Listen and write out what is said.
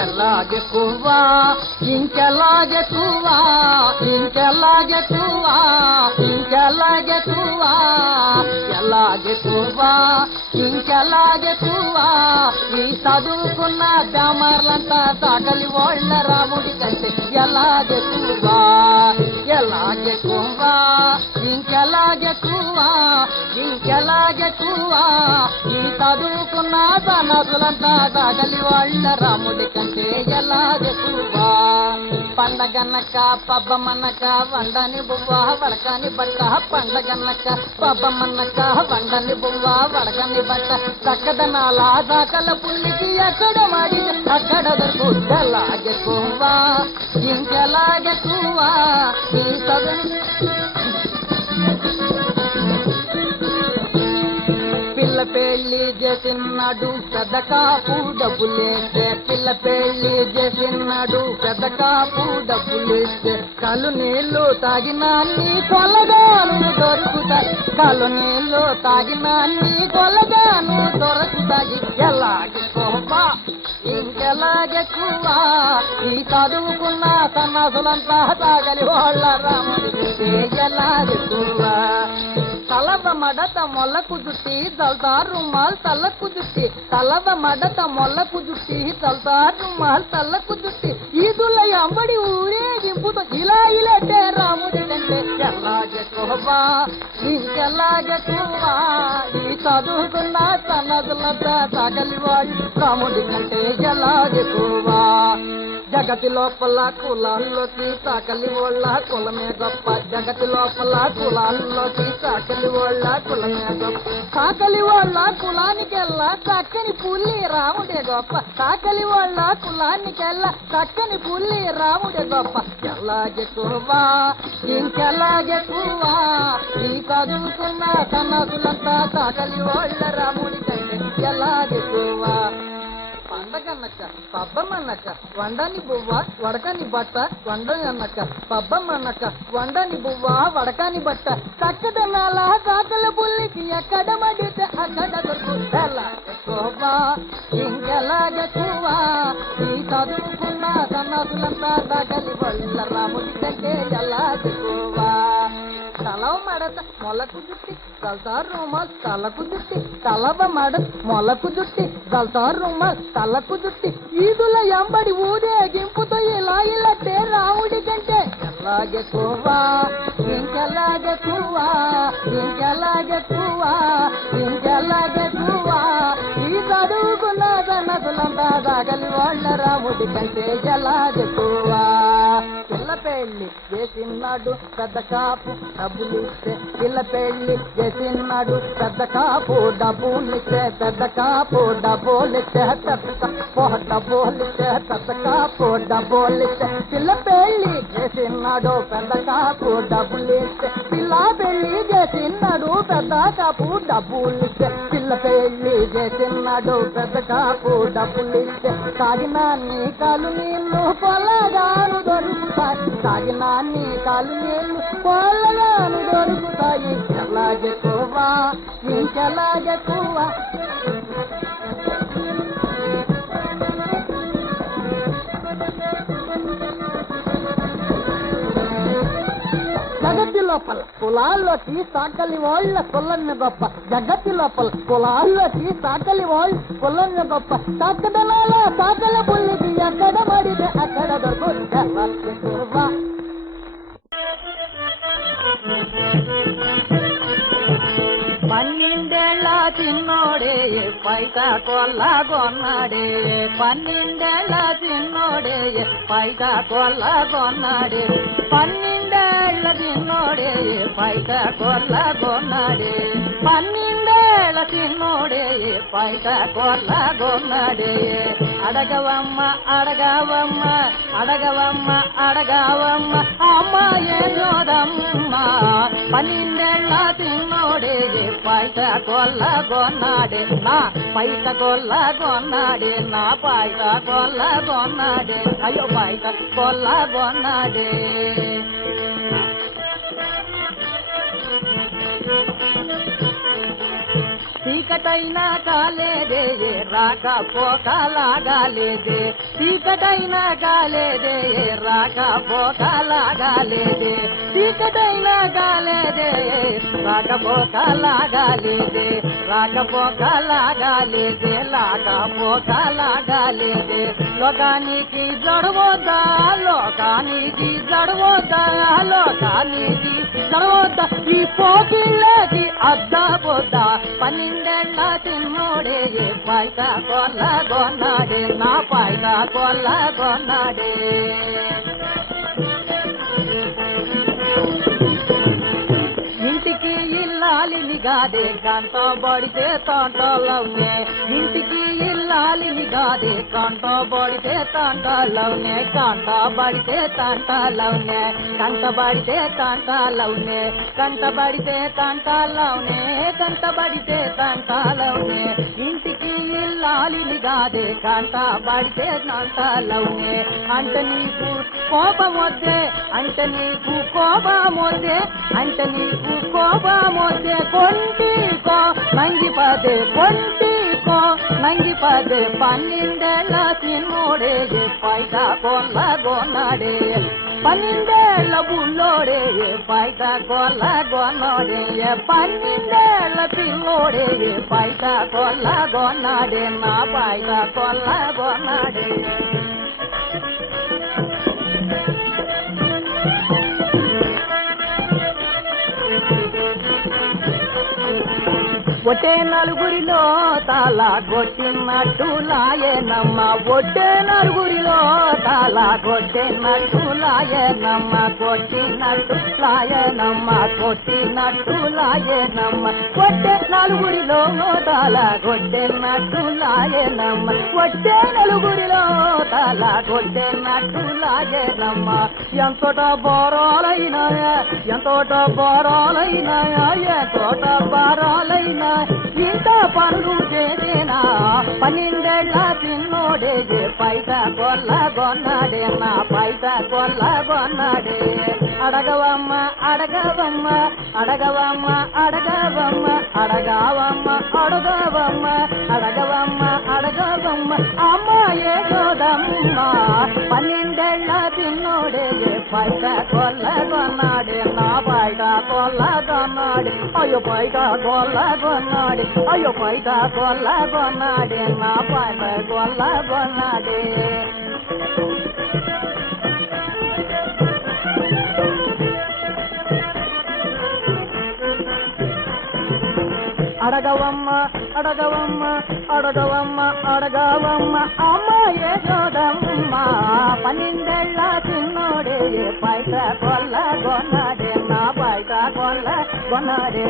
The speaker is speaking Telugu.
ఎలాగెక్కువా ఇంకెలాగెక్కువా? ఇంకెలాగెక్కువా? ఇంకెలాగెక్కువా? ఎలాగెక్కువా? ఇంకెలాగే చూవా ఈ చదువుకున్న బ్యామర్లంతా తగలి వాళ్ళ రాముడి కంటే కుంబికెలాగే కుహ్వా ఇంకెలాగే కుహ్వా ఈ చదువుకున్న సనదులంతా తగలి వాళ్ళ రాముడి కంటే ఎలాగెక్కువా పండగనక పబ్బమన్నక వండని బువ్వ వడకని బట్ట పండగనక పబ్బమన్నక వండని బువ్వ వడకని బట్ట చక్కదనాల దాకల పుల్లికి ఎక్కడ మాడి అక్కడ దొరుకుద్దలాగెక్కువా కువ్వా ఈ సగం చేసినాడు పెద్ద కాపు డబ్బులేస్తే పిల్ల పెళ్ళి చేసినాడు పెద్ద కాపు డబ్బులేస్తే కళ్ళు నీళ్ళు తాగినా నీ కొల్లగాను దొరుకుతాయి కళ్ళు నీళ్ళు తాగినా నీ కొల్లగాను దొరుకుతాయి ఎలాగే కోపా? ఇంకెలాగెక్కువా ఈ చదువుకున్న సన్నాసులంతా తాగలి వాళ్ళ రాముడికి ఎలాగెక్కువా తలవ మడత మొలకు జుట్టి దల్దారు రుమాల్ తలకు జుట్టి తలవ మడత మొలకు జుట్టి దల్దారు రుమాల్ తలకు జుట్టి ఈదుల అంబడి ఊరేగింపుతో ఇలా ఇలాంటే రాముడి కంటే ఎలాగే ఈ చదువుకున్న సన్నదులంతా తగలి వాళ్ళు రాముడి కంటే ఎలాగే కోవా జగతి లోపల కులాల్లోకి సాకలి వాళ్ళ కులమే గొప్ప. జగతి లోపల కులాల్లోకి సాకలి వాళ్ళ కులమే గొప్ప. సాకలి వాళ్ళ కులానికెల్లా చక్కని పుల్లి రాముడే గొప్ప. సాకలి వాళ్ళ కులానికెల్లా చక్కని పుల్లి రాముడే గొప్ప. ఎలాగెక్కువా ఇంకెలాగెక్కువా ఈ చదువుకున్న సన్నసులంతా సాకలి వాళ్ళ రాముడి కంటే ఎలాగెక్కువా పండగన్నక్క పబ్బమ్మన్నక్క వండని బువ్వ వడకని బట్ట వండని అన్నక్క పబ్బమ్మన్నక్క వండని బువ్వ వడకని బట్ట చక్కదనాల కాకల పుల్లికి ఎక్కడ మడితే అక్కడ దొరుకుతలా ఎక్కువా ఇంకెలాగెక్కువా ఈ చదువుకున్న సన్నాసులంతా తగలి వల్ల రాముడి కంటే మడత మొలకు జుట్టి దల్తారు రుమాల్ తలకు జుట్టి తలవ మడత మొలకు జుట్టి దల్తారు రుమాల్ తలకు జుట్టి. ఈదుల ఎంబడి ఊరేగింపుతో ఇలా ఇలా రాముడి కంటే. ఎలాగే కోవా ఇంకెలాగే కూవా ఇంకెలాగే కూవా ఇంకెలాగే కూవా ఈ చదువుకున్న సన్నదులంతా దాగలి వాళ్ళ రాముడి కంటే ఎలాగే కూవా పెళ్ళి చేసినాడు పెద్ద కాపు డబ్బులిస్తే పిల్ల పెళ్ళి చేసినాడు పెద్ద కాపు డబ్బులిస్తే పెద్ద కాపు డబ్బులిస్తే పెద్ద కాపు డబ్బులిస్తే పెద్ద కాపు డబ్బులిస్తే పిల్ల పెళ్ళి చేసినాడు పెద్ద కాపు డబ్బులిస్తే పిల్ల పెళ్ళి చేసినాడు పెద్ద కాపు డబ్బులిస్తే పిల్ల పెళ్ళి చేసినాడు పెద్ద కాపు డబ్బులిస్తే తాగిన నీ కాలు నీళ్ళు పొలగారు దొరుకుతాయి తాగిన నీ కాలు నీళ్ళు పొలగాను దొరుకుతాయి ఎలాగెక్కువా ఇంకెలాగెక్కువా జగతి లోపల కులాల్లోకి సాకలి వాళ్ళ కులన్న గొప్ప. జగతి లోపల కులాల్లోకి సాకలి వాళ్ళ కులన్న గొప్ప. సాకదనాల సాకల పుల్లికి ఎక్కడ మడితే అక్కడ దొరుకు పైక కొల్లగొన్నాడే పన్నెండేళ్ళ చిన్నోడే పైక కొల్లగొన్నాడే పన్నెండేళ్ళ చిన్నోడే పైక కొల్లగొన్నాడే పన్నెండేళ్ళ చిన్నోడే పైక కొల్లగొన్నాడే అడగవమ్మ అడగవమ్మ అడగవమ్మ అడగవమ్మ. అమ్మ ఏదోదమ్మ పన్నెండేళ్ళ తిన్నోడే పైట కొల్ల కొన్నాడే నా పైట కొల్ల కొన్నాడే నా పైట కొల్ల కొన్నాడే అయ్యో పైట కొల్ల కొన్నాడే ఇకటైనా కాలేదే రాక పోకలాగాలేదే ఇకటైనా కాలేదే రాక పోకలాగాలేదే ఇకటైనా కాలేదే రాక పోకలాగాలేదే రాకపోకలాగాలేదే లాకపోకలాగాలేదే లోకానికి జడవద్దా లోకానికి జడవద్దా లోకానికి జడవద్దా ఈ పోకిళ్ళకి అద్దబోద్దా పన్నెండేళ్ళ తిన్నోడే పైక కొల్లగొన్నాడే నా పైక కొల్లగొన్నాడే. గాదే కంట బడితే తంటలవునే ఇంటికి ఇల్లాలిని గాదే కంట బడితే తంటలవునే కంట బడితే తంటలవునే కంట బడితే తంటలవునే కంట బడితే తంటలవునే కంట బడితే తంటలవునే ఇంటికి ఇల్లాలిని గాదే కంట బడితే తంటలవునే అంట నీకు కోపం వద్దే. అంట నీకు కోపం వద్దే. అంట నీకు கோபமோசே கொண்டீக்கோ மங்கிப்பது கொண்டீக்கோ மங்கிப்பது பன்னிண்டெல்ல சின்னோடே பாய்கா கொல்ல கொன்னடே பன்னிண்டெல்ல புல்லோடே பாய்கா கொல்ல கொன்னோடே பன்னிண்டெல்ல பில்லோடே பாய்கா கொல்ல கொன்னடே நான் பாய்கா கொல்ல கொன்னடே ఒటే నలుగురిలో తాలా కొట్టినట్టు లాయనమ్మ ఒటే నలుగురిలో తాళ కొట్టినట్టు లాయనమ్మ కొట్టినట్టు లాయనమ్మ కొట్టినట్టు లాయనమ్మ ఒట్టే నలుగురిలో తాళ కొట్టినట్టు లాయనమ్మ ఒట్టే నలుగురిలో తాళ కొట్టినట్టు సాగేనమ్మా ఎంతోట బోరాలైనా ఎంతోట బోరాలైనా ఎంతోట బారాలైనా ఇంత పనులు చేసేనా పన్నెండేళ్ల పిన్నోడే పైట కొల్లగొన్నాడేనా పైట కొల్లగొన్నాడే అడగవమ్మ అడగవమ్మ అడగవమ్మ అడగవమ్మ అడగావమ్మ అడగవమ్మ అడగవమ్మ అడగవమ్మ అమ్మాయే పైట కొల్లగొన్నాడు నా పైట కొల్లగొన్నాడు అయ్యో పైట కొల్లగొన్నాడు అయ్యో పైట కొల్లగొన్నాడు నా పైట కొల్లగొన్నాడు అడగవమ్మ అడగవమ్మ అడగవమ్మ అడగవమ్మ అమ్మ ఏ చోదమ్మ పన్నెండేళ్ళ చిన్నోడే పైట కొల్ల కొన్నాడే నా పైట కొల్ల కొన్నాడే.